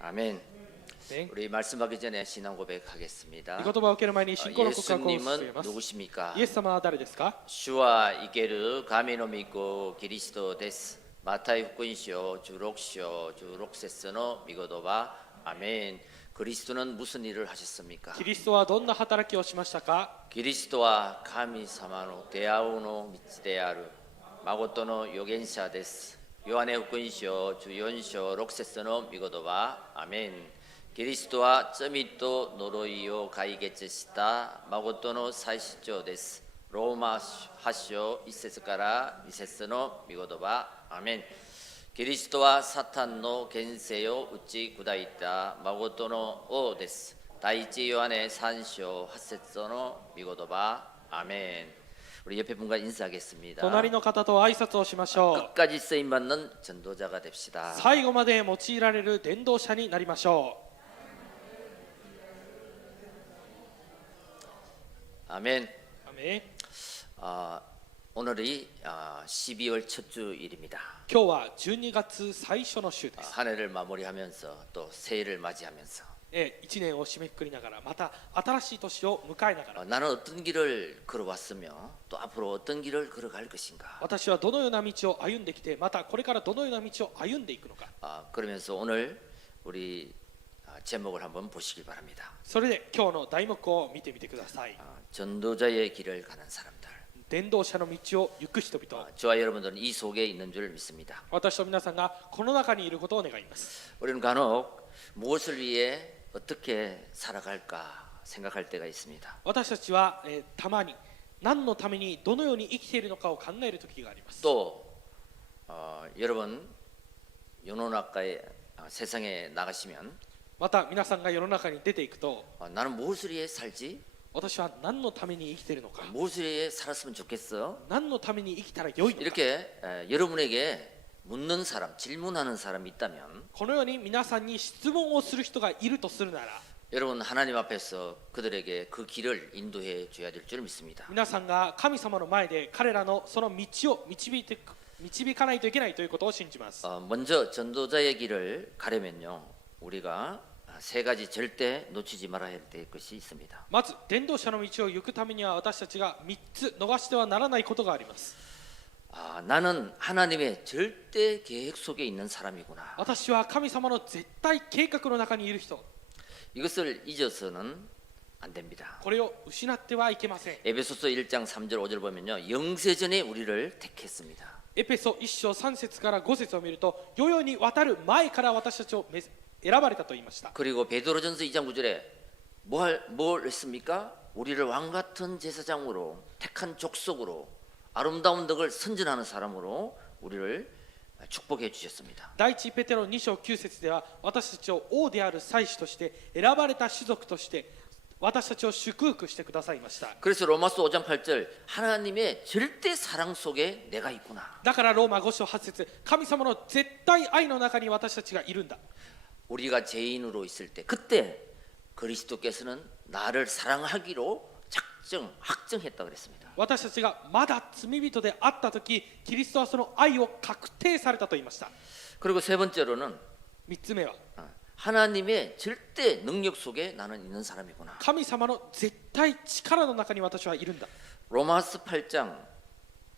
아멘. 네. 우리 말씀하기 전에 신앙 고백하겠습니다. 御言葉を受ける前に信仰の告白を進め 예수님은 ます。 누구십니까? イエス様は誰ですか？ 주와 이케르 가미노 믿고 그리스도 데스. 마타이福音書 16章 16節の御言葉。 아멘. 그리스도는 무슨 일을 하셨습니까? キリストはどんな働きをしましたか？ 그리스도와神様の出会うの道である誠の預言者です。ヨハネ福音書14章6節の御言葉。アメン。キリストは罪と呪いを解決した誠の祭司長です。ローマ8章1節から2節の御言葉。アメン。キリストはサタンの権勢を打ち砕いた誠の王です。第一ヨハネ3章8節の御言葉。アメン。 우리 옆에 분과 인사하겠습니다. 隣の方と挨拶をしましょう。 끝까지 쓰임 받는 전도자가 됩시다. 最後まで用いられる伝道者になりましょ 아멘. う。アメン。 오늘이 12월 첫 주일입니다. 今日は12月最初の週です。 한 해를 마무리하면서 또 새해를 맞이하면서 1年を締めくくりながら、また新しい年を迎えながら、 나는 어떤 길을 걸어왔으며 또 앞으로 어떤 길을 걸어갈 것인가. 私はどのような道を歩んできて、またこれからどのような道を歩んでいくのか。 그러면서 오늘 우리 제목을 한번 보시기 바랍니다. それで今日の題目を見てみてください。 전도자의 길을 가는 사람들. 伝道者の道を行く人々、 저와 여러분들은 이 속에 있는 줄 믿습니다. 私と皆さんがこの中にいることを願います。 우리는 간혹 무엇을 위해 어떻게 살아갈까 생각할 때가 있습니다. 私たちは、たまに何のためにどのように生きているのかを考える時があります。 또 여러분 연혼학과에 세상에 나가시면 また皆さんが世の中に出ていくと、 나는 무엇을 위해 살지? 私は何のために生きているのか、 무엇을 위해 살았으면 좋겠어? 何のために生きたら良いのか、 이렇게 여러분에게 묻는 사람, 질문하는 사람이 있다면 このように皆さんに質問をする人がいるとするなら、 여러분 하나님 앞에서 그들에게 그 길을 인도해 줘야 될 줄 믿습니다. 皆さんが神様の前で彼らのその道を導かないといけないということを信じます。 먼저 전도자의 길을 가려면요, 우리가 세 가지 절대 놓치지 말아야 될 것이 있습니다. まず伝道者の道を行くためには、私たちが3つ逃してはならないことがあります。 나는 하나님의 절대 계획 속에 있는 사람이구나. 私は神様の絶対計画の中にいる人、 이것을 잊어서는 안 됩니다. これを失ってはいけません。 에베소서 1장 3절 5절 보면요, 영세전에 우리를 택했습니다. エペソ1章3節から5節を見ると、世々に渡る前から私たちを選ばれたと言いました。 그리고 베드로전서 2장 9절에 뭘 했습니까? 우리를 왕 같은 제사장으로 택한 족속으로 아름다운 덕을 선전하는 사람으로 우리를 축복해 주셨습니다. 第一ペテロ2章9節では、私たちを王である祭司として選ばれた種族として私たちを祝福してくださいました。 그래서 로마서 5장 8절 하나님의 절대 사랑 속에 내가 있구나. だからローマ5章8節、神様の絶対愛の中に私たちがいるんだ。 우리가 죄인으로 있을 때 그때 그리스도께서는 나를 사랑하기로 확정했다 그랬습니다. 私たちがまだ罪人であった時、キリストはその愛を確定されたと言いました。 그리고 세 번째로는 3つ目は、 하나님의 절대 능력 속에 나는 있는 사람이구나. 神様の絶対力の中に私はいるんだ。 로마서 8장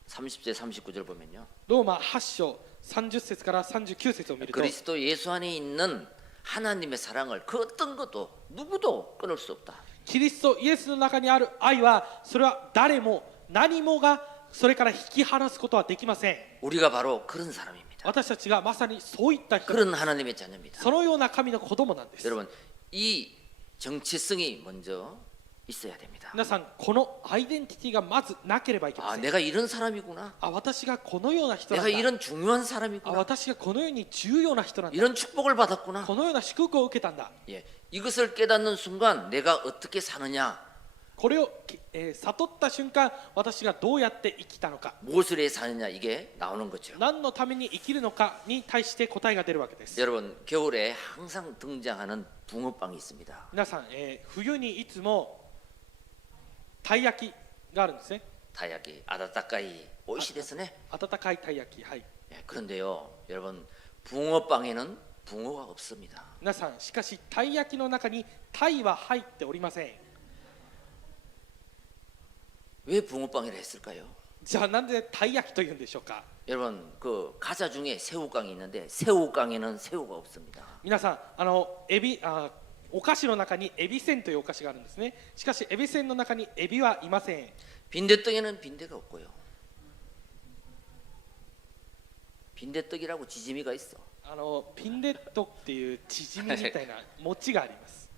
30절 39절 보면요, ローマ8章30節から39節を見ると、 그리스도 예수 안에 있는 하나님의 사랑을 그 어떤 것도 누구도 끊을 수 없다. キリストイエスの中にある愛は、それは誰も何もがそれから引き離すことはできません。 우리가 바로 그런 사람입니다. 私たちがまさにそういった人、 그런 하나님의 자녀입니다. そのような神の子供なんです。 여러분, 이 정체성이 먼저 있어야 됩니다. 皆さん、このアイデンティティがまずなければいけません。 내가 이런 사람이구나. 私がこのような人なん 내가 だ。 이런 중요한 사람이구나. 私がこのように重要な人なんだ。 이런 축복을 받았구나. このような祝福を受けたんだ。 예, 이것을 깨닫는 순간 내가 어떻게 사느냐, これを、悟った瞬間、私がどうやって生きたのか、 무엇을 위해 사느냐, 이게 나오는 거죠. 何のために生きるのかに対して答えが出るわけです。 여러분, 겨울에 항상 등장하는 붕어빵이 있습니다. 皆さん、冬にいつもたい焼きがあるんですね。 타야기, 아다타까이, 오이시ですね. 温かいたい焼き、はい。 그런데요, 여러분, 붕어빵에는 붕어가 없습니다. 皆さん、しかしたい焼きの中にタイは入っておりません。 왜 붕어빵이라 했을까요? じゃあなんでたい焼きというんでしょうか。 여러분 그 과자 중에 새우깡이 있는데 새우깡에는 새우가 없습니다. 皆さん、お菓子の中にエビせんというお菓子があるんですね。しかしエビせんの中にエビはいません。 빈대떡에는 빈대가 없고요. 빈대떡이라고 지짐이가 있어. ピンデットっていうチヂミみたいな餅があります。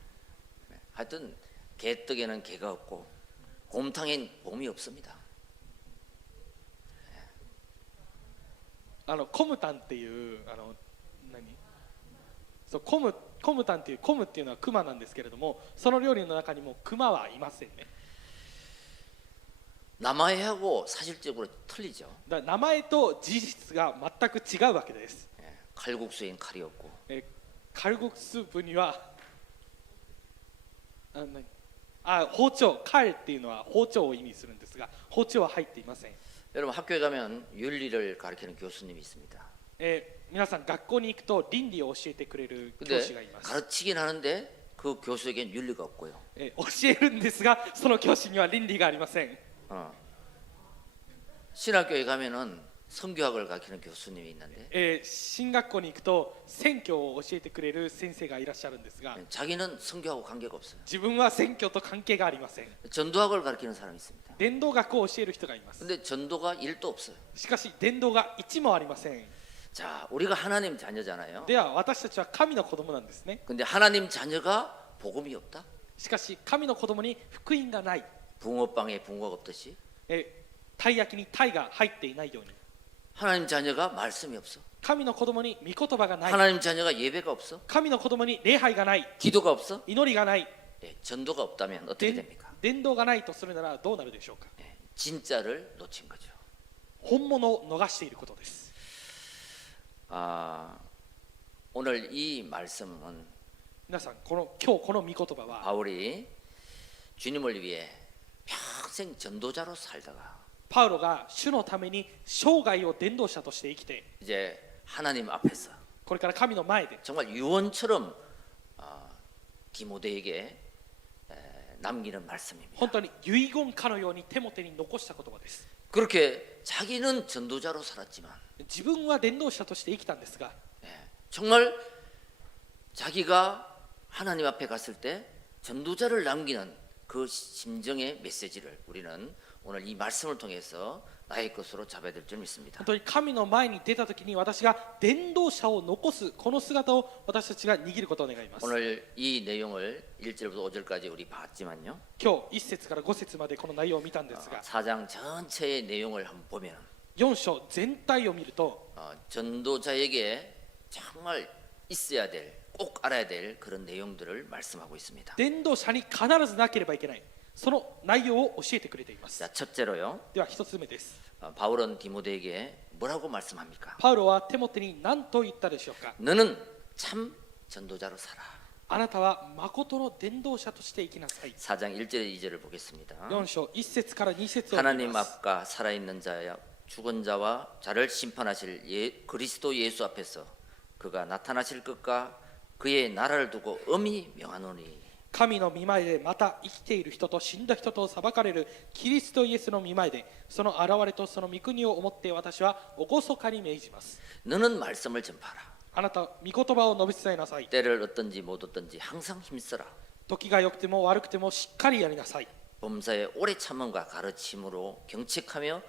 하여튼 개떡에는 개가 없고 곰탕엔 곰이 없습니다. コムタンっていう何そうコムタンっていうコムっていうのはクマなんですけれども、その料理の中にもクマはいませんね。 남아하고 사실적으로 틀리죠. だから名前と事実が全く違うわけです。 칼국수엔 칼이 없고 カルゴスープには包丁、カルっていうのは包丁を意味するんですが、包丁は入っていません。 여러분 학교에 가면 윤리를 가르치는 교수님이 있습니다. 皆さん学校に行くと倫理を教えてくれる教師がい 근데 ます。 가르치긴 하는데 그 교수에겐 윤리가 없고요. 教えるんですが、その教師には倫理がありません。 신학교에 가면은 성교학을 가르치는 교수님이 있는데 進学校に行くと選挙を教えてくれる先生がいらっしゃるんですが、 자기는 성교하고 관계가 없어요. 自分は選挙と関係がありません。 전도학을 가르치는 사람이 있습니다. 伝道学を教える人がいます。 근데 전도가 1도 없어요. しかし伝道が1もありません。 자, 우리가 하나님 자녀잖아요. では私たちは神の子供なんですね。 근데 하나님 자녀가 복음이 없다? しかし神の子供に福音がない。 붕어빵에 붕어가 없듯이 たい焼きにたいが入っていないように、 하나님 자녀가 말씀이 없어. 神の子供に御言葉がない。 하나님 자녀가 예배가 없어. 神の子供に礼拝がない。 기도가 없어. 祈りがない。 전도가 없다면 어떻게 됩니까? 伝道がないとするならどうなるでしょうか。 진짜를 놓친 거죠. 本物を逃していることです。 오늘 이 말씀은 皆さん、今日この御言葉は 바울이 주님을 위해 평생 전도자로 살다가 パウロが主のために生涯を伝道者として生きて、 이제 하나님 앞에서 これから神の前で 정말 유언처럼 디모데에게 남기는 말씀입니다. 本当に遺言かのようにテモテに残した言葉です。 그렇게 자기는 전도자로 살았지만 自分は伝道者として生きたんですが、 정말 자기가 하나님 앞에 갔을 때 전도자를 남기는 그 심정의 메시지를 우리는 오늘 이 말씀을 통해서 나의 것으로 잡아야 될 줄 믿습니다. 本当に神の前に出たときに私が伝道者を残すこの姿を私たちが握ることを願います。 오늘 이 내용을 1절부터 5절까지 우리 봤지만요. 今日1節から5節までこの内容を見たんですが、 4장 전체의 내용을 한번 보면 4章全体を見ると、 전도자에게 정말 있어야 될, 꼭 알아야 될 그런 내용들을 말씀하고 있습니다. 伝道者に必ずなければいけないその内容を教えてくれています。 자, 첫째로요. では1つ目です。 바울은 디모데에게 뭐라고 말씀합니까? パウロはテモテに何と言ったでしょうか。 너는 참 전도자로 살아. あなたは誠の伝道者として生きなさい。 4장 1절 2절을 보겠습니다. 4章1節から2節を見 하나님 ます。 앞과 살아있는 자야 죽은 자와 자를 심판하실 그리스도 예수 앞에서 그가 나타나실 것과 그의 나라를 두고 엄히 명하노니 神の御前でまた生きている人と死んだ人と裁かれるキリストイエスの御前でその現れとその御国を思って私は厳かに命じます。 너는 말씀을 전파하라. あなた御言葉を述べ伝えなさい。 때를 얻든지 못 얻든지 항상 힘써라. 時が良くても悪くてもしっかりやりなさい。 범사에 오래 참음과 가르침으로 경책하며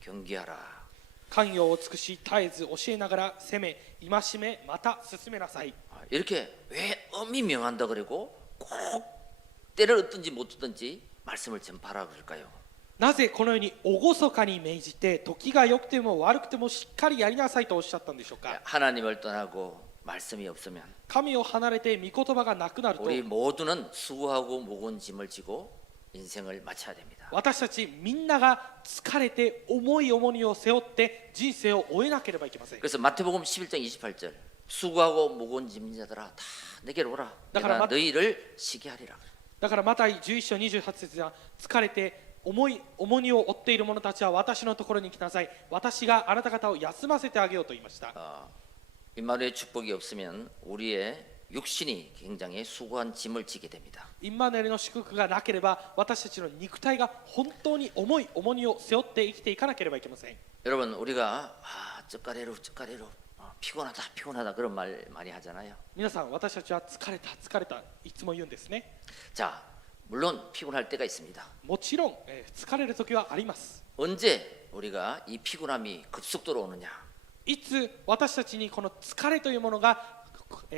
경계하라. 寛容を尽くし絶えず教えながら責め戒めまた進めなさい。 이렇게 왜 엄히 명한다 그리고 꼭 때를 얻든지 못 얻든지 말씀을 전파하라 그럴까요? なぜこのように厳かに命じて時が良くても悪くてもしっかりやりなさいとおっしゃったんでしょうか。 하나님을 떠나고 말씀이 없으면 神を離れて御言葉がなくなると 우리 모두는 수고하고 무거운 짐을 지고 인생을 마쳐야 됩니다. 私たちみんなが疲れて重い重荷を背負って人生を終えなければいけません。 그래서 마태복음 11장 28절 수고하고 무거운 짐진 자들아 다 내게로 오라. 내가 너희를 쉬게 하리라. だからマタイ11章28節では疲れて重荷を負っている者たちは私のところに来なさい。私があなた方を休ませてあげようと言いました。 임마누엘 축복이 없으면 우리의 육신이 굉장히 수고한 짐을 지게 됩니다. インマヌエルの祝福がなければ私たちの肉体が本当に重い重荷を背負って生きていかなければいけません。 여러분 우리가 쩌까레루 피곤하다 그런 말 많이 하잖아요. 皆さん私たちは疲れたいつも言うんですね。 자, 물론 피곤할 때가 있습니다. もちろん、疲れる時はあります。 언제 우리가 이 피곤함이 급속도로 오느냐? いつ私たちにこの疲れというものが、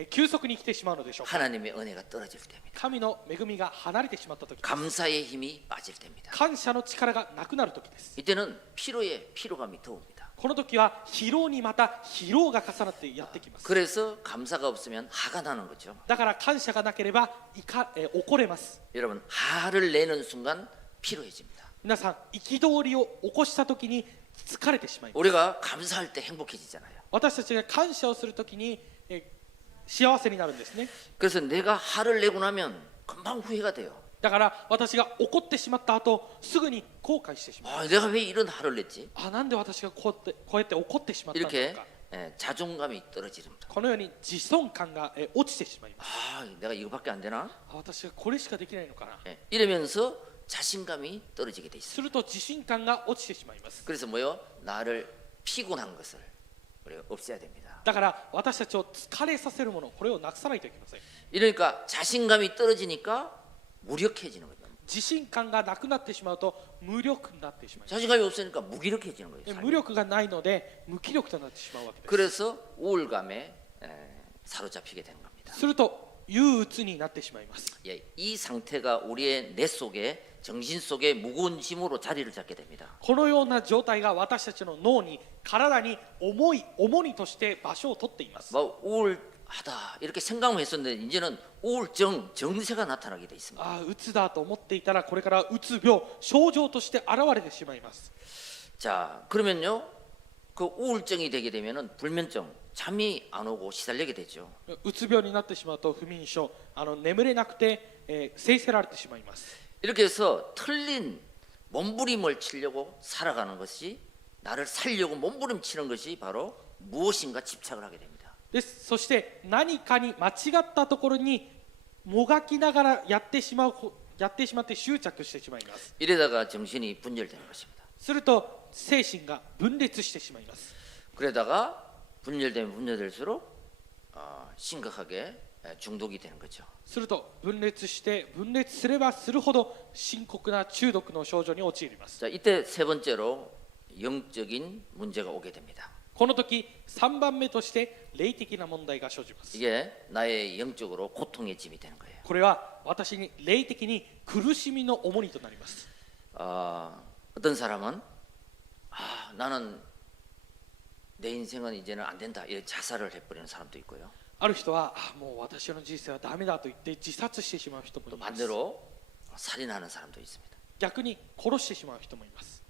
急速に来てしまうのでしょうか。 하나님의 은혜가 떨어질 때입니다. 神の恵みが離れてしまった時、 감사의 힘이 빠질 때입니다. 感謝の力がなくなる時です。 이때는 피로감이 더 옵니다. この時は疲労にまた疲労が重なってやってきます。 그래서 감사가 없으면 화가 나는 거죠. だから感謝がなければ怒れます。 여러분 화를 내는 순간 피로해집니다. 皆さん憤りを起こした時に疲れてしまいます。 우리가 감사할 때 행복해지잖아요. 私たちが感謝をする時に、幸せになるんですね。 그래서 내가 화를 내고 나면 금방 후회가 돼요. だから私が怒ってしまった後すぐに後悔してしまう。 내가 왜 이런 화를 냈지? なんで私がこうやって怒ってしまったの 이렇게 か。 자존감이 떨어집니다. このように自尊感が落ちてしまいます。 내가 이거밖에 안 되나? 私がこれしかできないのかな。 이러면서 자신감이 떨어지게 돼 있어요. すると自信感が落ちてしまいます。 그래서 뭐요? 나를 피곤한 것을 우리가 없애야 됩니다. だから私たちを疲れさせるもの、これをなくさないといけません。 이러니까 자신감이 떨어지니까 무력해지는 거죠. 自信感がなくなってしまうと無力になってしまいます。 자신감이 없으니까 무기력해지는 거예요. 無 삶이. 力がないので無気力となってしまうわけです。 그래서 우울감에 사로잡히게 되는 겁니다. すると憂鬱になってしまいます。 이 상태가 우리의 내 속에 정신 속에 무거운 짐으로 자리를 잡게 됩니다. このような状態が私たちの脳に体に重荷として場所を取っています。 뭐 우울하다 이렇게 생각만 했었는데 이제는 우울증 정세가 나타나게 돼 있습니다. うつだと思っていたらこれからうつ病症状として現れてしまいます。 자, 그러면요. 그 우울증이 되게 되면은 불면증, 잠이 안 오고 시달리게 되죠. うつ病になってしまうと不眠症、眠れなくて、せいせられてしまいます。 이렇게 해서 틀린 몸부림을 치려고 살아가는 것이 나를 살려고 몸부림치는 것이 바로 무엇인가 집착을 하게 됩니다. そして何かに間違ったところにもがきながらやってしまって執着してしまいます。 이러다가 정신이 분열되는 것입니다. すると精神が分裂してしまいます。 그러다가 분열되면 분열될수록 심각하게 중독이 되는 거죠. すると分裂すればするほど深刻な中毒の症状に陥ります。 자, 이때 세 번째로 영적인 문제가 오게 됩니다. この時3番目として霊的な問題が生じます。 이게 나의 영적으로 고통의 짐이 되는 거예요. これは私に霊的に苦しみの重荷となります。 어떤 사람은 나는 내 인생은 이제는 안 된다 이렇게 자살을 해버리는 사람도 있고요. ある人はもう私の人生はダメだと言って自殺してしまう人もい 또 ます。 반대로 살인하는 사람도 있습니다. 逆に殺してしまう人もいます。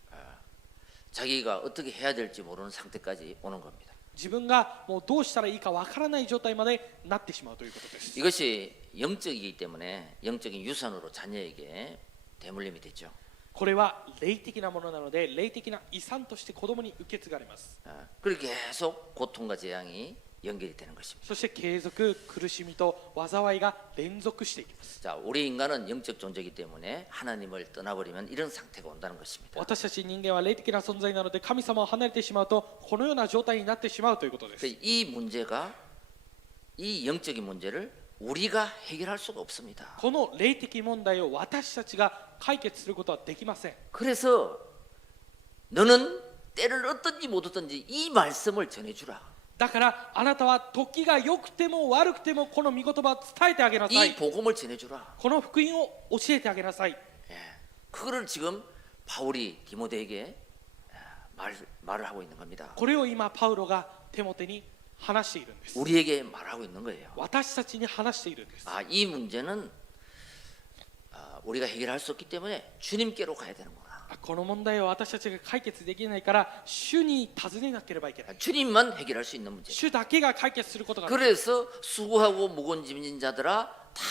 자기가 어떻게 해야 될지 모르는 상태까지 오는 겁니다. 自分がもうどうしたらいいかわからない状態までなってしまうということです。 이것이 영적이기 때문에 영적인 유산으로 자녀에게 대물림이 되죠. これは霊的なものなので霊的な遺産として子供に受け継がれます。 그렇게 계속 고통과 재앙이 연결이 되는 것입니다. そして継続苦しみと災いが連続していきます。 자, 우리 인간은 영적 존재이기 때문에 하나님을 떠나버리면 이런 상태가 온다는 것입니다. 私たち人間は霊的な存在なので神様を離れてしまうとこのような状態になってしまうということです。 이 문제가 이 영적인 문제를 우리가 해결할 수가 없습니다. この霊的問題を私たちが解決することはできません。 그래서 너는 때를 얻든지 못 얻든지 이 말씀을 전해주라. だからあなたは時が良くても悪くてもこの御言葉を伝えてあげなさい。 이 복음을 전해주라. この福音を教えてあげなさい。 그거를 지금 바울이 디모데에게 말을 하고 있는 겁니다. これを今パウロがテモテに話しているんです。 우리에게 말하고 있는 거예요. 私たちに話しているんです。 이 문제는 우리가 해결할 수 없기 때문에 주님께로 가야 되는구나. この問題を私たちが解決できないから主に尋ねなければいけない。 주님만 해결할 수 있는 문제. 主だけが解決することができる。 그래서 수고하고 무거운 짐진 자들아 다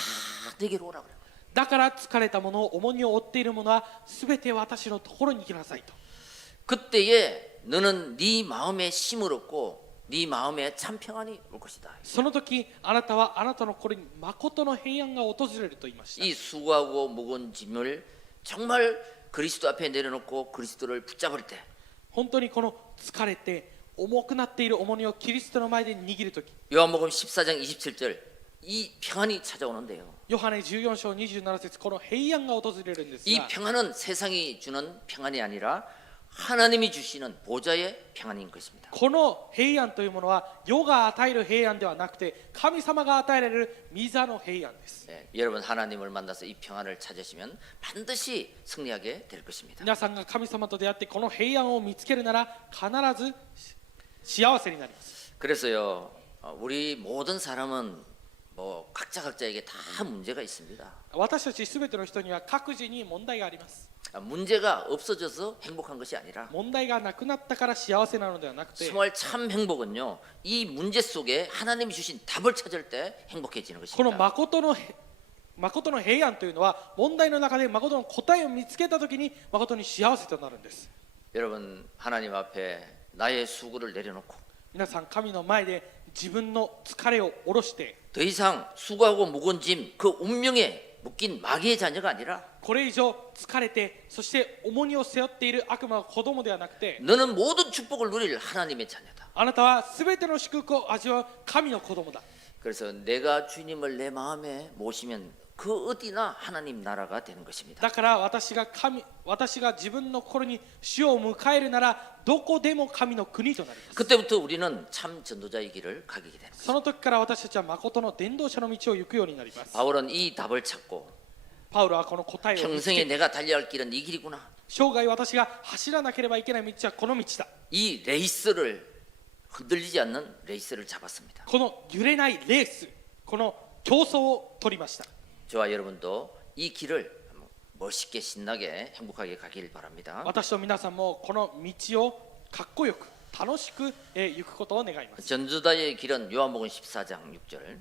내게로 오라 그래요. だから疲れた者重荷を負っている者はすべて私のところに来なさいと。 그때에 너는 네 마음에 힘을 얻고 네 마음에 참 평안이 올 것이다. その時あなたはあなたの心に誠の平安が訪れると言いました。 이 수고하고 무거운 짐을 정말 그리스도 앞에 내려놓고 그리스도를 붙잡을 때 本当にこの疲れて重くなっている重荷をキリストの前で握る時、 요한복음 14장 27절 이 평안이 찾아오는데요. ヨハネ14章27節、この平安が訪れるんです 이 が、 평안은 세상이 주는 평안이 아니라 하나님이 주시는 보좌의 평안인 것입니다. この平安というものは世が与える平安ではなくて、神様が与えられる御座の平安です。 예, 여러분 하나님을 만나서 이 평안을 찾으시면 반드시 승리하게 될 것입니다. 皆さんが神様と出会ってこの平安を見つけるなら必ず幸せになります。 그래서요, 우리 모든 사람은 뭐 각자에게 다 문제가 있습니다. 私たちすべての人には各自に問題があります。 문제가 없어져서 행복한 것이 아니라 問題がなくなったから幸せなのではなくて、 정말 참 행복은요, 이 문제 속에 하나님이 주신 답을 찾을 때 행복해지는 この 것입니다. 誠の平安というのは問題の中で誠の答えを見つけたときに誠に幸せとなるんです。 여러분 하나님 앞에 나의 수고를 내려놓고 皆さん、神の前で自分の疲れを下ろして、 더 이상 수고하고 무거운 짐 그 운명에 묶인 마귀의 자녀가 아니라 これ以上疲れて、そして重荷を背負っている悪魔の子供ではなくて、 너는 모든 축복을 누릴 하나님의 자녀다. あなたはすべての祝福を味わう神の子供だ。 그래서 내가 주님을 내 마음에 모시면 그 어디나 하나님 나라가 되는 것입니다. だから私が自分の心に主を迎えるなら、どこでも神の国となります。 그때부터 우리는 참 전도자의 길을 가게 되는 것입니다. その時から私たちは誠の伝道者の道を行くようになります。 바울은 이 답을 찾고 パウロはこの答えを見つ 평생에 け、 내가 달려야 할 길은 이 길이구나. 生涯私が走らなければいけない道はこの道だ。 이 레이스를 흔들리지 않는 레이스를 잡았습니다. この揺れないレース、この競争を取りました。 저와 여러분도 이 길을 멋있게 신나게 행복하게 가길 바랍니다. 私と皆さんもこの道をかっこよく楽しく行くことを願います。 전도자의 길은 요한복음 14장 6절.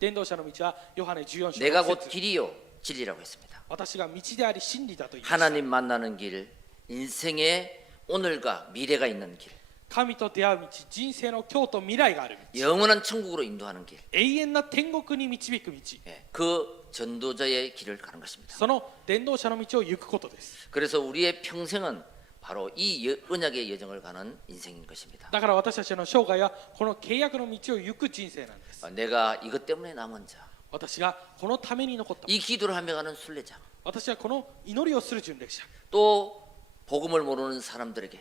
伝道者の道はヨハネ14章 내가 6 곧 節、 길이요 진리라고 했습니다. 私が道であり真理だと言いました。 하나님 만나는 길, 인생의 오늘과 미래가 있는 길, 神と出会う道、人生の今日と未来がある道、 영원한 천국으로 인도하는 길. 永遠な天国に導く道、 예, 그 전도자의 길을 가는 것입니다. その伝道者の道を行くことです。 그래서 우리의 평생은 바로 이 언약의 여정을 가는 인생인 것입니다. だから私たちの生涯はこの契約の道を行く人生なんです。 내가 이것 때문에 남은 자, 私がこのために残った、 이 기도를 하며 가는 순례자, 私はこの祈りをする巡礼者、 또 복음을 모르는 사람들에게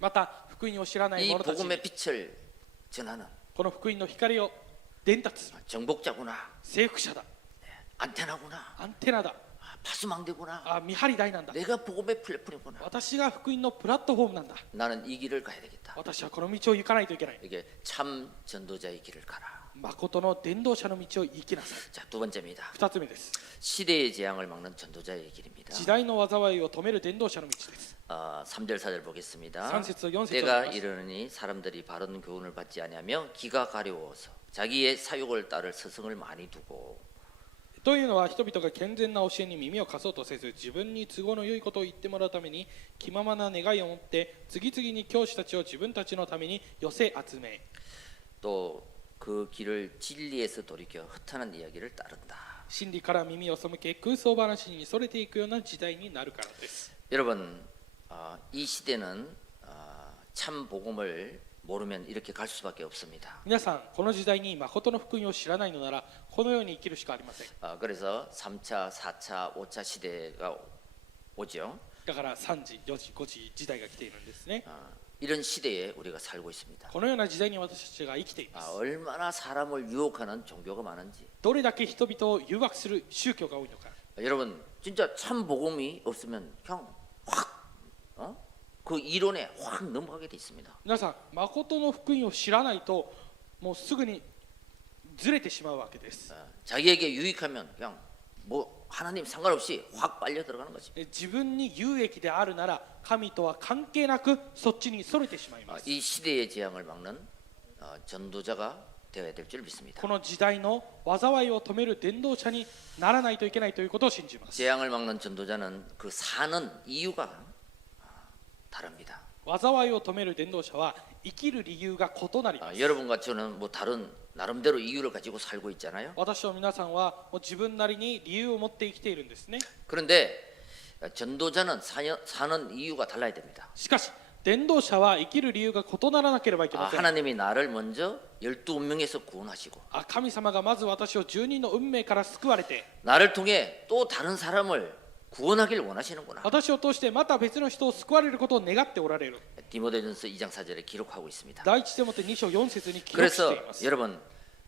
また福音を知らない 이 者たちに 복음의 빛을 전하는 この福音の光を伝達する 정복자구나, 征服者だ、 안테나구나, アンテナだ、 파수망대구나. 見張り台なんだ、 내가 복음의 플랫폼이구나. 私が福音のプラットフォームなんだ、 나는 이 길을 가야 되겠다. 私はこの道を行かないといけない。 이게 참 전도자의 길을 가라. 誠の伝道者の道を行きなさい。 자, 두 번째입니다. 二つ目です。 시대의 재앙을 막는 전도자의 길입니다. 時代の災いを止める伝道者の道です。 3절 4절 보겠습니다. 3節 4節 때가 이르느니 사람들이 바른 교훈을 받지 아니하며 기가 가려워서 자기의 사욕을 따를 스승을 많이 두고 というのは人々が健全な教えに耳を貸そうとせず、自分に都合の良いことを言ってもらうために気ままな願いを持って次々に教師たちを自分たちのために寄せ集め、 또 그 길을 진리에서 돌이켜 허탄한 이야기를 따른다. 真理から耳を背け空想話にそれていくような時代になるからです。 여러분, 이 시대는 참 복음을 모르면 이렇게 갈 수밖에 없습니다. 皆さん、この時代に誠の福音を知らないのならこのように生きるしかありません。 그래서 3차, 4차, 5차 시대가 오죠. だから3時、4時、5時時代が来ているんですね。 이런 시대에 우리가 살고 있습니다. このような時代に私たちが生きています。 얼마나 사람을 유혹하는 종교가 많은지. どれだけ人々を誘惑する宗教が多いのか。 여러분, 진짜 참 복음이 없으면 그냥 확 그 이론에 확 넘어가게 돼 있습니다. 皆さん、誠の福音を知らないともうすぐにずれてしまうわけです。 자기에게 유익하면 그냥 뭐 하나님 상관없이 확 빨려 들어가는 거지. 自分に有益であるなら神とは関係なくそっちにそれてしまいます。 이 시대의 재앙을 막는 전도자가 되어야 될 줄 믿습니다. この時代の災いを止める伝道者にならないといけないということを信じます。 재앙을 막는 전도자는 그 사는 이유가 다릅니다. 災いを止める伝道者は生きる理由が異なります。 여러분과 저는 뭐 다른 나름대로 이유를 가지고 살고 있잖아요. 私と皆さんはもう自分なりに理由を持って生きているんですね。 그런데 전도자는 사는 이유가 달라야 됩니다. しかし伝道者は生きる理由が異ならなければいけません。 하나님이 나를 먼저 12운명에서 구원하시고 神様がまず私を10人の運命から救われて、 나를 통해 또 다른 사람을 구원하길 원하시는구나. 私を通してまた別の人を救われることを願っておられる。 디모데전서 2장 4절에 기록하고 있습니다. 第一テモテ2章4節に記録して 그래서 います。 여러분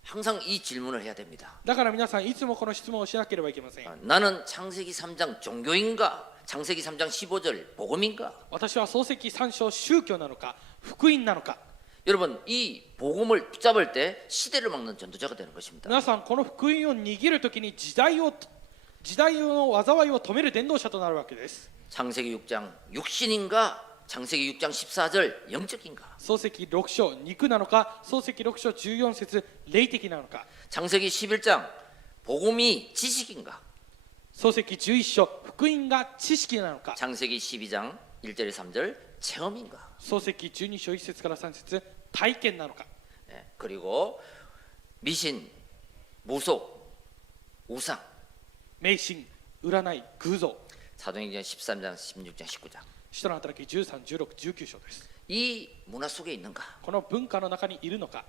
항상 이 질문을 해야 됩니다. だから皆さんいつもこの質問をしなければいけません。 나는 창세기 3장 종교인가? 창세기 3장 15절 복음인가? 私は創世記3章宗教なのか福音なのか。 여러분 이 복음을 붙잡을 때 시대를 막는 전도자가 되는 것입니다. 皆さんこの福音を握るときに時代の災いを止める伝道者となるわけです。 창세기 6장 육신인가? 창세기 6장 14절 영적인가? 創世記6章肉なのか、創世記6章14節霊的なのか、 창세기 11장 복음이 지식인가? 創世記11章福音が知識なのか、 창세기 12장 1절에 3절 체험인가? 創世記12章1節から3節体験なのか、 그리고 미신, 무속, 우상. 迷信、占い、偶像。 사도행전 13장, 16장, 19장. 使徒の働き13、16、19章です。 이 문화 속에 있는가? この文化の中にいるのか、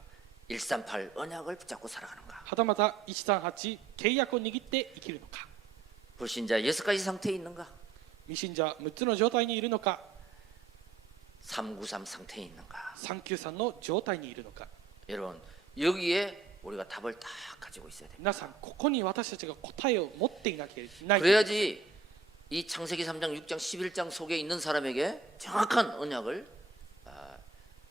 138 언약을 붙잡고 살아가는가? はたまた138契約を握って生きるのか、 불신자 6가지 상태에 있는가? 未信者6つの状態にいるのか、 393 상태에 있는가? 393の状態にいるのか。 여러분 여기에 우리가 답을 다 가지고 있어야 됩니다. 皆さんここに私たちが答えを持っていなきゃいけない。 그래야지 이 창세기 3장, 6장, 11장 속에 있는 사람에게 정확한 언약을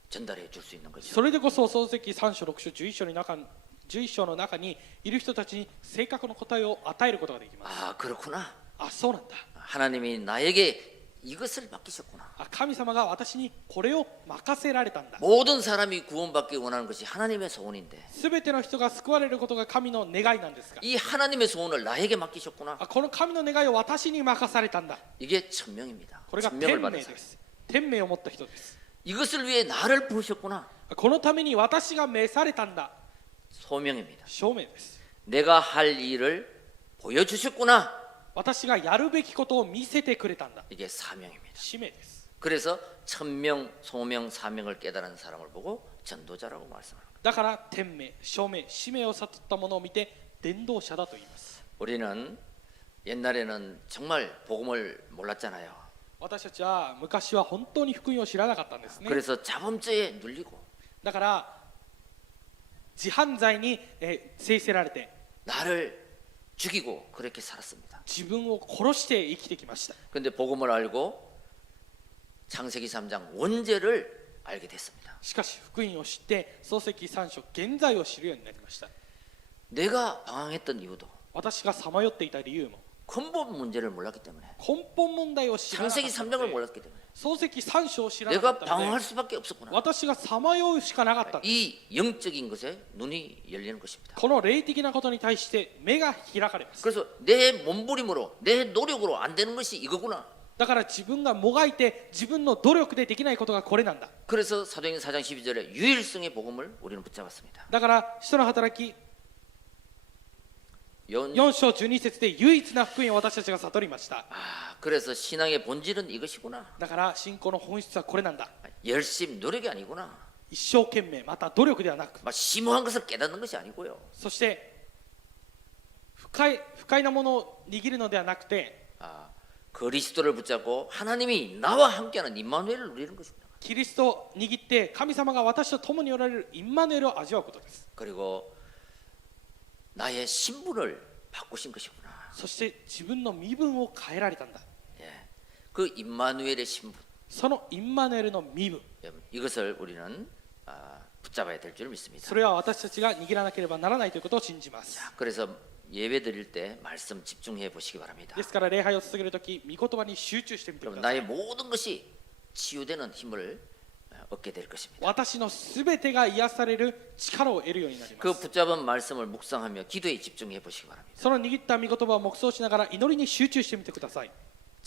전달해 줄 수 있는 거죠. それでこそ創世記3章6章11章の中にいる人たちに正確な答えを与えることができます。 그렇구나. そうなんだ。 하나님이 나에게 이것을 맡기셨구나. 神様が私にこれを任せられたんだ。 모든 사람이 구원받기 원하는 것이 하나님의 소원인데 すべての人が救われることが神の願いなんですが、 이 하나님의 소원을 나에게 맡기셨구나. この神の願いを私に任されたんだ。 이게 천명입니다. これが 천명을 天命 받은 で 사람. す。天命を持った人です。 이것을 위해 나를 부르셨구나. このために私が召されたんだ。 소명입니다. 証明です。 내가 할 일을 보여주셨구나. 私がやるべきことを見せてくれたんだ。 이게 사명입니다. 使命です。 그래서 천명, 소명, 사명을 깨달은 사람을 보고 전도자라고 말씀합니다. だから天命、証明、使命を悟ったものを見て伝道者だと言います。 우리는 옛날에는 정말 복음을 몰랐잖아요. 私たちは昔は本当に福音を知らなかったんですね。 그래서 자범죄에 눌리고 だから自犯罪に制せられて 나를 죽이고 그렇게 살았습니다. 自分を殺して生きてきました。 근데 복음을 알고 창세기 3장 원죄를 알게 됐습니다. しかし福音を知って創世記3章現在を知るようになりました。 내가 방황했던 이유도 私がさまよっていた理由も 근본 문제를 몰랐기 때문에 根本問題を知らなかっ 창세기 たの 3장을 で、 몰랐기 때문에 創世記3章を知らなか 내가 ったの 방황할 で 수밖에 없었구나. 私がさまようしかなかったんです。 이 영적인 것에 눈이 열리는 것입니다. この霊的なことに対して目が開かれます。 그래서 내 몸부림으로 내 노력으로 안 되는 것이 이거구나. だから自分がもがいて自分の努力でできないことがこれなんだ。 그래서 사도행전 4장 12절에 유일성의 복음을 우리는 붙잡았습니다. だから使徒の働き4章12節で唯一な福音を私たちが悟りました。 그래서 신앙의 본질은 이것이구나. だから信仰の本質はこれなんだ。 열심 노력이 아니구나. 一生懸命また努力ではなく、 심오한 것을 깨닫는 것이 아니고요. そして不快なものを握るのではなくて、 그리스도를 붙잡고 하나님이 나와 함께하는 임마누엘을 누리는 것입니다. キリストを握って神様が私と共におられるインマヌエルを味わうことです。 그리고 나의 신분을 바꾸신 것이구나. そして自分の身分を変えられたんだ。 그 임마누엘의 신분, そのインマヌエルの身分、 이것을 우리는 붙잡아야 될 줄 믿습니다. それは私たちが握らなければならないということを信じます。 그래서 예배 드릴 때 말씀 집중해 보시기 바랍니다. ですから礼拝を続けるとき、御言葉に集中してみてく 그럼 ださい。 나의 모든 것이 치유되는 힘을 얻게 될 것입니다. 私のすべてが癒される力を得るようになりま 그 す。 붙잡은 말씀을 묵상하며 기도에 집중해 보시기 바랍니다. その握った御言葉を黙想しながら祈りに集中してみてください。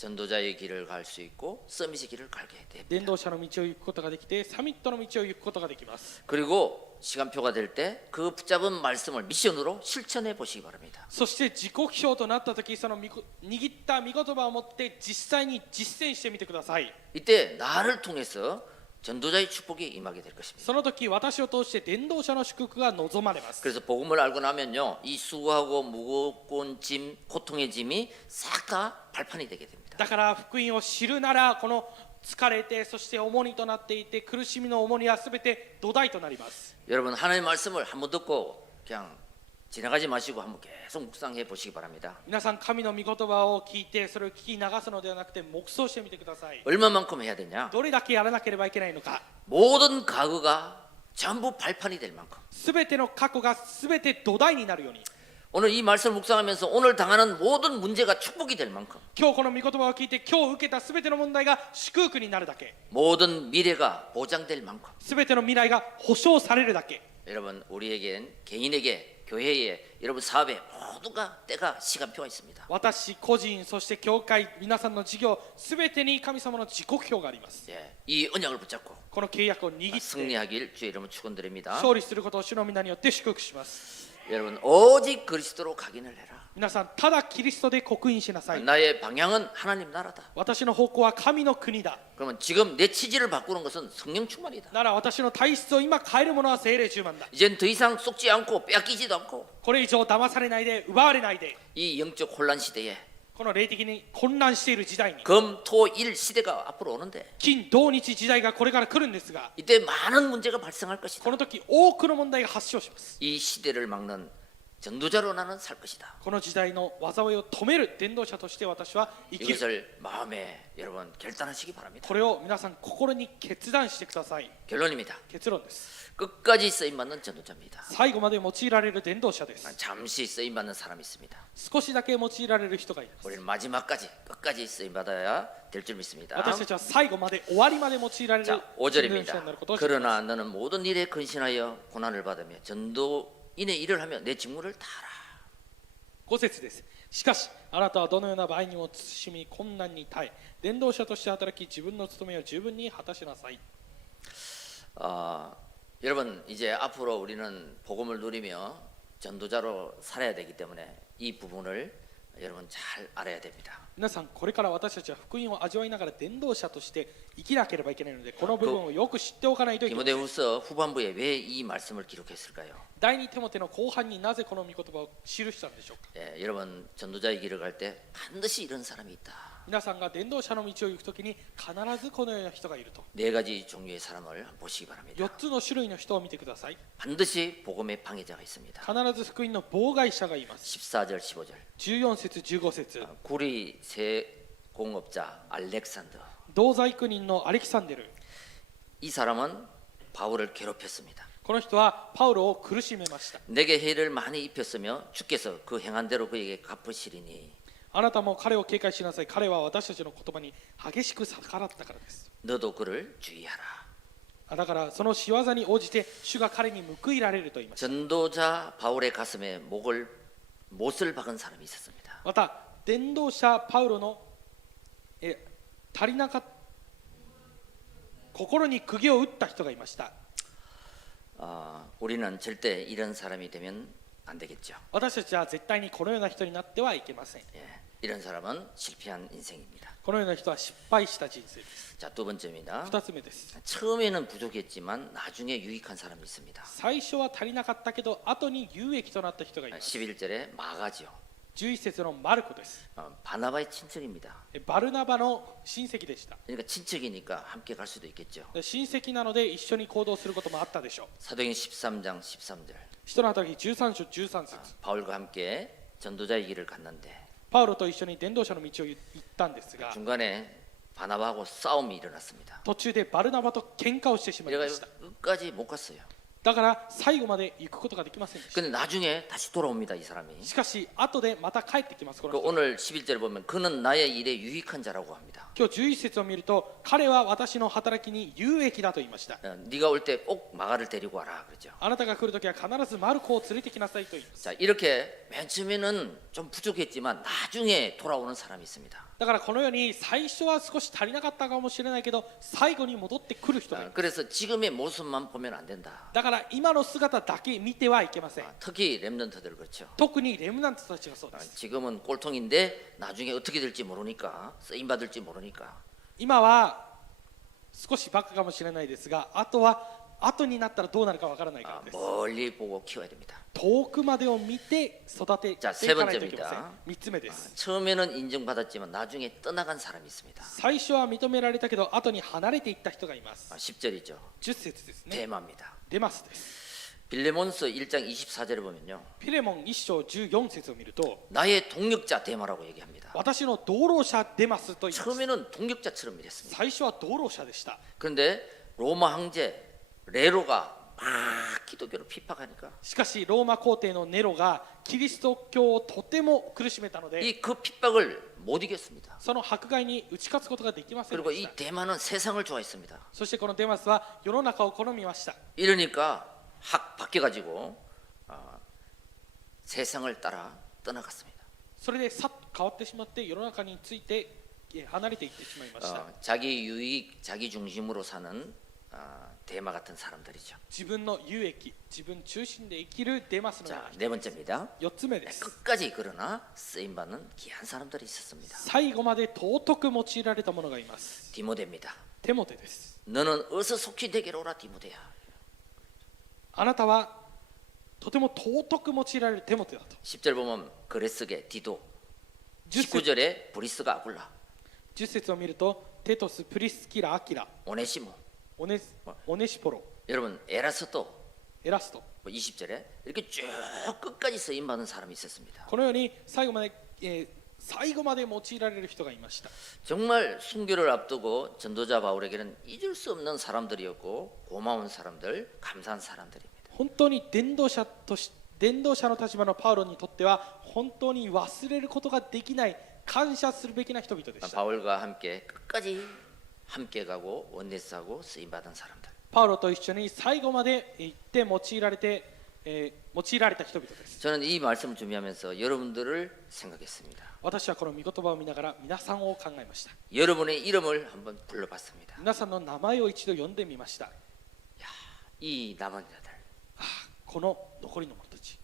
전도자의 길을 갈 수 있고 서밋의 길을 가게 됩니다. 伝道者の道を行くことができてサミットの道を行くことができます。 그리고 시간표가 될 때 그 붙잡은 말씀을 미션으로 실천해 보시기 바랍니다. そして時刻表となった時、その握った御言葉を持って実際に実践してみてください。 이때 나를 통해서 전도자의 축복이 임하게 될 것입니다. その時私を通して伝道者の祝福が望まれます。 그래서 복음을 알고 나면요, 이 수고하고 무거운 짐, 고통의 짐이 싹 다 발판이 되게 됩니다. だから福音を知るなら、この疲れてそして重荷となっていて苦しみの重荷はすべて土台となります。 여러분 하나님의 말씀을 한번 듣고 그냥 지나가지 마시고 한번 계속 묵상해 보시기 바랍니다. 皆さん、神の御言葉を聞いてそれを聞き流すのではなくて黙想してみてください。 얼마만큼 해야 되냐? どれだけやらなければいけないのか。 모든 과거가 전부 발판이 될 만큼. すべての過去がすべて土台になるように。 오늘 이 말씀을 묵상하면서 오늘 당하는 모든 문제가 축복이 될 만큼. 今日この御言葉を聞いて今日受けたすべての問題が祝福になるだけ。 모든 미래가 보장될 만큼. すべての未来が保証されるだけ。 여러분 우리에겐 개인에게 교회에 여러분 사업에 모두가 때가 시간표가 있습니다. 私個人そして教会皆さんの事業すべてに神様の時刻表があります。 예, 이 언약을 붙잡고 この契約を握って 승리하길 주의 이름으로 축원드립니다. 勝利することを主の皆によって祝福します。 여러분 오직 그리스도로 각인을 해라. 皆さん、ただキリストで刻印しなさい。 나의 방향은 하나님 나라다. 私の方向は神の国だ。 그러면 지금 내 취지를 바꾸는 것은 성령 충만이다. なら私の体質を今変えるものは聖霊充満だ。 이젠 더 이상 속지 않고 빼앗기지도 않고 これ以上騙されないで奪われないで、 이 영적 혼란 시대에 この霊的に混乱している時代に 금토일 시대가 앞으로 오는데 金土日時代がこれから来るんですが、 이때 많은 문제가 발생할 것이다. この時多くの問題が発症します。 이 시대를 막는 전도자로 나는 살 것이다. この時代の災いを止める伝道者として私は生きる。 이것을 마음에 여러분 결단하시기 바랍니다. これを皆さん心に決断してください。 결론입니다. 結論です。 끝까지 쓰임받는 전도자입니다. 最後まで用いられる伝道者です。 잠시 쓰임받는 사람이 있습니다. 少しだけ用いられる人がいます。 우리는 마지막까지 끝까지 쓰임받아야 될 줄 믿습니다. 私たちは最後まで終わりまで用いられる 자, 伝道者に 5절입니다. なることを知ります。 그러나 너는 모든 일에 근신하여 고난을 받으며 전도인의 일을 하며 내 직무를 다하라. 5節です。しかしあなたはどのような場合にも慎み困難に耐え伝道者として働き自分の務めを十分に果たしなさい。 여러분 이제 앞으로 우리는 복음을 누리며 전도자로 살아야 되기 때문에 이 부분을 여러분 잘 알아야 됩니다. 皆さん、これから私たちは福音を味わいながら伝道者として生きなければいけないので、この部分をよく知っておかないといけない。 디모데후서 후반부에 왜 이 말씀을 기록했을까요? 第二テモテの後半になぜこの御言葉を記したんでしょうか。 예, 여러분 전도자의 길을 갈 때 반드시 이런 사람이 있다. 皆さんが伝道者の道を行くときに必ずこのような人がいると。 네 가지 종류의 사람을 보시기 바랍니다. 4つの種類の人を見てください。 반드시 복음의 방해자가 있습니다. 必ず福音の妨害者がいます。 14절 15절 14節15節 구리 세공업자 알렉산더 銅細工人のアレキサンデル。 이 사람은 바울을 괴롭혔습니다. この人はパウロを苦しめました。 내게 해를 많이 입혔으며 주께서 그 행한 대로 그에게 갚으시리니 あなたも彼を警戒しなさい。彼は私たちの言葉に激しく逆らったからです。 너도 그를 주의하라. だからその仕業に応じて主が彼に報いられると言いました。 전도자 바울의 가슴에 못을 박은 사람이 있었습니다. また伝道者パウロの足りなかった心に釘を打った人がいました。 우리는 절대 이런 사람이 되면 안 되겠죠. 私たちは絶対にこのような人になってはいけません。 예, 이런 사람은 실패한 인생입니다. このような人は失敗した人生です。 자, 두 번째입니다. 2つ目です。 처음에는 부족했지만 나중에 유익한 사람이 있습니다. 最初は足りなかったけど後に有益となった人がいます。 11절에 마가지요. 11節のマルコです。 바나바의 친척입니다. バルナバの親戚でした。 그러니까 친척이니까 함께 갈 수도 있겠죠. 親戚なので一緒に行動することもあったでしょう。 사도행 13장 13절. 人の働き13章13節 바울과 함께 전도자의 길을 갔는데 パウロと一緒に伝道者の道を行ったんですが、 중간에 바나바하고 싸움이 일어났습니다. 途中でバルナバと喧嘩をしてしまいました。 그래가지고 끝까지 못 갔어요. だから最後まで行くことができませんでした。 근데 나중에 다시 돌아옵니다, 이 사람이. しかし後でまた帰ってきます。この 그 人 오늘 11절에 보면 그는 나의 일에 유익한 자라고 합니다. 今日11節を見ると、彼は私の働きに有益だと言いました。 네가 올 때 꼭 마가를 데리고 와라 그러죠. あなたが来るときは必ずマルコを連れてきなさいと言います。 자, 이렇게 맨 처음에는 좀 부족했지만 나중에 돌아오는 사람이 있습니다. だからこのように最初は少し足りなかったかもしれないけど、最後に戻ってくる人がいます。 그래서 지금의 모습만 보면 안 된다. だから今の姿だけ見てはいけません。 특히 렘넌트들 그렇죠. 特にレムナントたちがそうです。 지금은 꼴통인데 나중에 어떻게 될지 모르니까 쓰임 받을지 모르니까 今は少しバカかもしれないですが、あとは後になったらどうなるかわからないからです。 멀리 보고 키워야 됩니다. 遠くまでを見て育てていかないといけません。3つ目です。 처음에는 인정받았지만 나중에 떠나간 사람이 있습니다. 最初は認められたけど後に離れていった人がいます。 10절이죠. 10節ですね。 대마입니다. デマスです。 빌레몬서 1장 24절에 보면요. ピレモン1章14節を見ると、 나의 동력자 대마라고 얘기합니다. 私の道路者デマスと言います。 처음에는 동력자처럼 일했습니다. 最初は道路者でした。 그런데 로마 황제 레로가 막 기독교를 핍박하니까 しかしローマ皇帝のネロがキリスト教をとても苦しめたので、 이 그 핍박을 못 이겼습니다. その迫害に打ち勝つことができません 그리고 でし 이 た。 대마는 세상을 좋아했습니다. そしてこのデマスは世の中を好みました。 이러니까 확 바뀌어가지고 세상을 따라 떠나갔습니다. それでさっと変わってしまって世の中について離れていってしまいました。 자기 유익, 자기 중심으로 사는 대마 같은 사람들이죠. 自分の有益、自分中心で生きるデマスのような 자, 人。 네 번째입니다. 4つ目です。 끝까지 그러나 쓰임받는 귀한 사람들이 있었습니다. 最後まで尊く用いられた者がいます。 디모데입니다. テモテです。 너는 어서 속히 내게로 오라 디모데야. あなたはとても尊く用いられるテモテだと。 10절 보면 그레스게 디도, 10節 19절에 브리스가 아굴라, 10節を見ると、テトス、プリスキラ、アキラ、 오네시모. オネシポロ、 여러분 에라스도 エラスト、 20절에 이렇게 쭉 끝까지 쓰임받는 사람이 있었습니다. このように最後まで、最後まで用いられる人がいました。 정말 순교를 앞두고 전도자 바울에게는 잊을 수 없는 사람들이었고 고마운 사람들, 감사한 사람들입니다. 本当に伝道者の立場のパウロにとっては本当に忘れることができない、感謝するべきな人々でした。 바울과 함께 끝까지 함께 가고 원내스하고 쓰임받은 사람들. パウロと一緒に最後まで行って用いられた人々です。 저는 이 말씀을 준비하면서 여러분들을 생각했습니다. 私はこの御言葉を見ながら皆さんを考えました。 여러분의 이름을 한번 불러봤습니다. 皆さんの名前を一度呼んでみました。 이 남은 자들, この残りの者たち、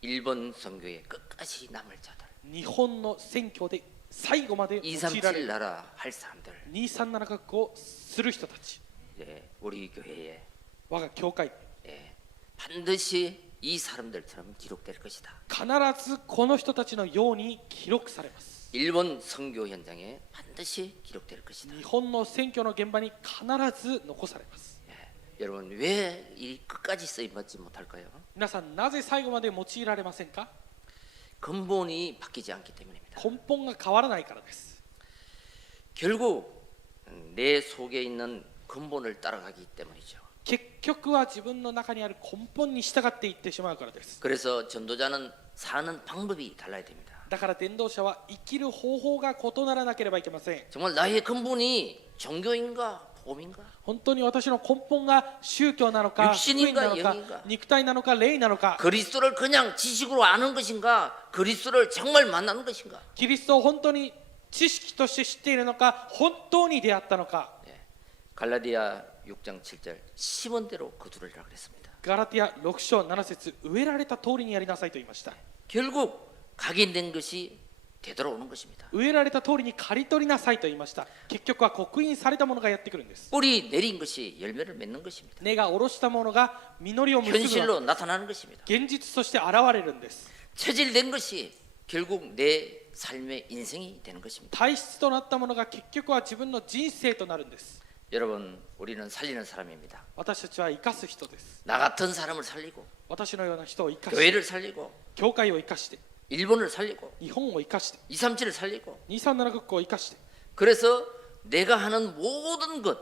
일본 선교의 끝까지 남을 자들, 日本の選挙で最後まで用いられ237る 나라 할 사람들, 237学校をする人たち、 우리 교회에 我が教会 반드시 이 사람들처럼 기록될 것이다. 必ずこの人たちのように記録されます。 일본 선교 현장에 반드시 기록될 것이다. 日本の選挙の現場に必ず残されます。 여러분 왜 이 끝까지 쓰임 받지 못할까요? 皆さんなぜ最後まで用いられませんか？ 근본이 바뀌지 않기 때문입니다. 根本が変わらないからです。 결국 내 속에 있는 근본을 따라가기 때문이죠. 結局は自分の中にある根本に従っていってしまうからです。 그래서 전도자는 사는 방법이 달라야 됩니다. だから伝道者は生きる方法が異ならなければいけません。 정말 나의 근본이 종교인가 복음인가? 本当に私の根本が宗教なのか、福音なのか、肉体なのか、霊なのか、 그리스도를 그냥 지식으로 아는 것인가? 그리스도를 정말 만나는 것인가? キリストを本当に知識として知っているのか、本当に出会ったのか。 갈라디아 6장 7절 심은 대로 거두리라 그랬습니다. ガラティア6章7節、植えられた通りにやりなさいと言いました。 결국 각인된 것이 되돌아오는 것입니다. 植えられた通りに刈り取りなさいと言いました。結局は刻印されたものがやってくるんです。 뿌리 내린 것이 열매를 맺는 것입니다. 根が下ろしたものが実りを結ぶ 현실로 나타나는 것입니다. 現実として現れるんです。 체질된 것이 결국 내 삶의 인생이 되는 것입니다. 体質となったものが結局は自分の人生となるんです。 여러분, 우리는 살리는 사람입니다. 私たちは生かす人です。 나 같은 사람을 살리고 私のような人を生かして、 교회를 살리고 教会を生かして、 일본을 살리고 日本を生かして、 237을 살리고 237学校を生かして、 그래서 내가 하는 모든 것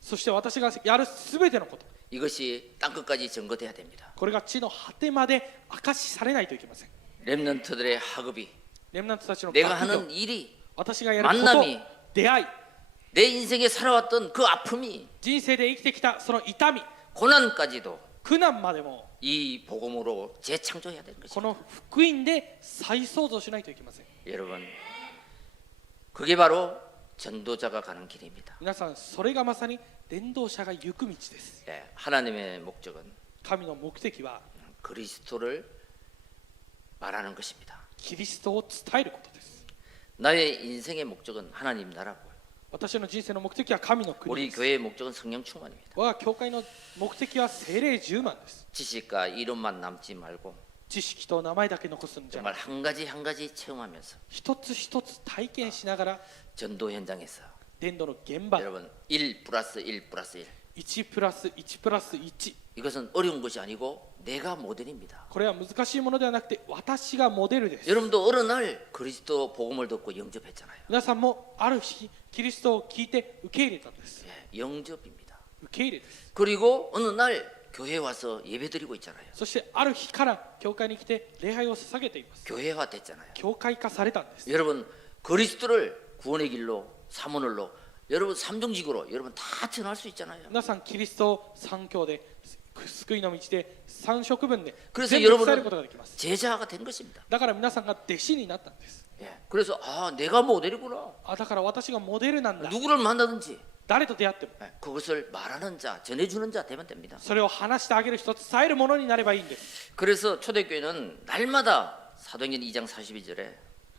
そして私がやるすべてのこと、 이것이 땅끝까지 증거돼야 됩니다. これが地の果てまで証しされないといけません。 렘넌트들의 학업이 レムナントたちの 내가 学業 하는 일이 私がやること 만남이 出会い 내 인생에 살아왔던 그 아픔이 人生で生きてきたその痛み 고난까지도 苦難までも 이 복음으로 재창조해야 되는 こ 것입니다. の福音で再創造しないといけません。 여러분, 그게 바로 전도자가 가는 길입니다. 皆さんそれがまさに伝道者が行く道です。 예, 하나님의 목적은 神の目的は 그리스도를 말하는 것입니다. キリストを伝えることです。 나의 인생의 목적은 하나님 나라고요. 私の人生の目的は神の国 우리 です。 교회의 목적은 성령 충만입니다. 我が教会の目的は聖霊充満です。 지식과 이론만 남지 말고 知識と名前だけ残すんじゃな 정말 い。 한 가지 한 가지 체험하면서 一つ一つ体験しながら 전도 현장에서 伝道の現場 여러분 1 플러스 1 플러스 1 1プラス1プラス1 이것은 어려운 것이 아니고 내가 모델입니다. これは難しいものではなくて私がモデルです。 여러분도 어느 날 그리스도 복음을 듣고 영접했잖아요. 皆さんもある日キリストを聞いて受け入れたんです。 예, 영접입니다. 受け入れです。 그리고 어느 날 교회 와서 예배드리고 있잖아요. そしてある日から教会に来て礼拝を捧げています。 교회화 됐잖아요. 教会化されたんです。 여러분 그리스도를 구원의 길로 사문을로 여러분 삼중직으로 여러분 다 전할 수 있잖아요. 皆さんキリストを三教で救いの道で三食分で 그래서 全部伝える 여러분은 ことができます。 제자가 된 것입니다. だから皆さんが弟子になったんです。 예, 그래서 아 내가 모델이구나. だから私がモデルなんだ。 누구를 만나든지 誰と出会っても 예, 그것을 말하는 자, 전해주는 자 되면 됩니다. それを話してあげる人、伝えるものになればいいんです。 그래서 초대교회는 날마다 사도행전 2장 42절에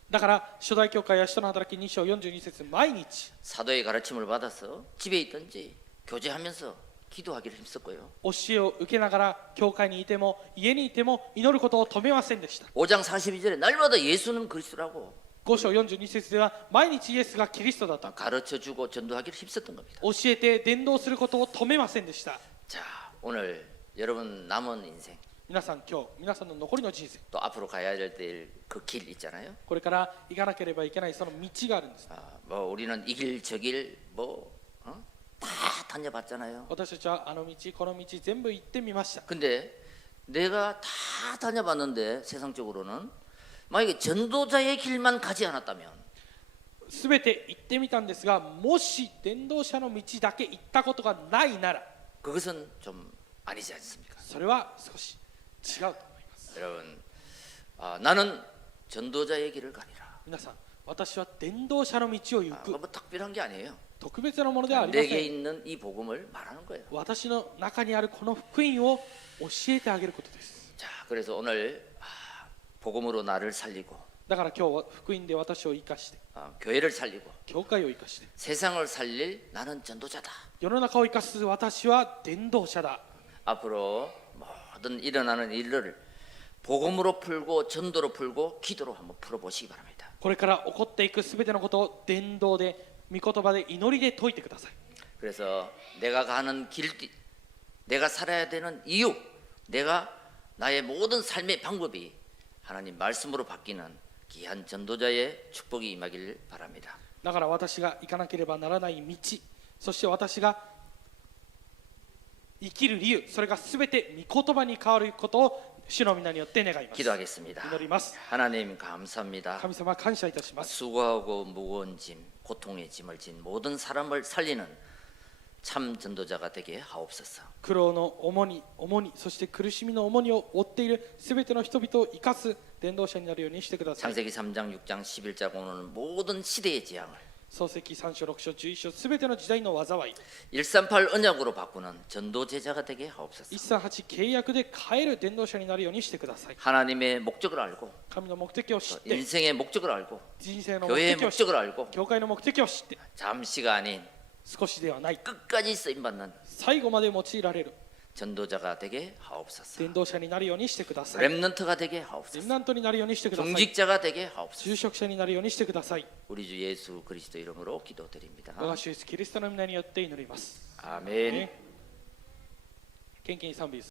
だから初代教会や使徒の働き2章42節毎日 사도의 가르침을 받아서 집에 있든지 교제하면서 기도하기를 힘썼고요. 教えを受けながら教会にいても家にいても祈ることを止めませんでした。 5장 42절에 날마다 예수는 그리스도라고 5章42節では毎日イエスがキリストだと 가르쳐주고 전도하기를 힘썼던 겁니다. 教えて伝道することを止めませんでした。 자, 오늘 여러분 남은 인생 皆さん今日皆さんの残りの人生 또 앞으로 가야 될 그 길 있잖아요. これから行かなければいけないその道があるんです。 뭐 우리는 이 길 저 길 뭐 다 다녀봤잖아요. 私たちはあの道この道全部行ってみました。 근데 내가 다 다녀봤는데 세상적으로는 만약에 전도자의 길만 가지 않았다면 すべて行ってみたんですが、もし伝道者の道だけ行ったことがないなら 그것은 좀 아니지 않습니까? それは少し違うと思います。 여러분, 나는 전도자의 길을 가리라. 皆さん、私は伝道者の道を行く 뭐 특별한 게 아니에요. 特別なものではありませ 내게 ん。 있는 이 복음을 말하는 거예요. 私の中にあるこの福音を教えてあげることです。 자, 그래서 오늘 복음으로 나를 살리고 だから今日は福音で私を生かして、 교회를 살리고 教会を生かして、 세상을 살릴 나는 전도자다. 世の中を生かす私は伝道者だ。 앞으로 모든 일어나는 일을 복음으로 풀고 전도로 풀고 기도로 한번 풀어보시기 바랍니다. これから起こっていくすべてのことを伝道で、御言葉で祈りで説いてください。 그래서 내가 가는 길, 내가 살아야 되는 이유, 내가 나의 모든 삶의 방법이 하나님 말씀으로 바뀌는 귀한 전도자의 축복이 임하길 바랍니다. だから私が行かなければならない道、そして私が生きる理由、それがすべて御言葉に変わることを主の皆によって願います。 기도하겠습니다. 祈ります。 하나님 감사합니다. 神様感謝いたします。 수고하고 무거운 짐, 고통의 짐을 진 모든 사람을 살리는 참 전도자가 되게 하옵소서. 苦労の重荷、そして苦しみの重荷を負っているすべての人々を生かす伝道者になるようにしてください。 창세기 3장, 6장, 11장 오는 모든 시대의 재앙을 創世記3章、6章、11章、すべての時代の災い、 138 언약으로 바꾸는 전도 제자가 되게 하옵소서. 138契約で変える伝道者になるようにしてください。 하나님의 목적을 알고 神の目的を知って、 인생의 목적을 알고 人生の目 교회의 的を知って、 목적을 알고 教会の目的を知って、 잠시가 아닌 少しではない、 끝까지 쓰임받는 最後まで用いられる 전도자가 되게 하옵소서. 伝道者になるようにしてください。 렘넌트가 되게 レム 하옵소서. ナントになるようにしてください。 중직자가 되게 하옵소서. 住職者になるようにしてください。 우리 주 예수 그리스도 이름으로 기도드립니다. 我が主イエスキリストの皆によって祈ります。 아멘. 献金賛美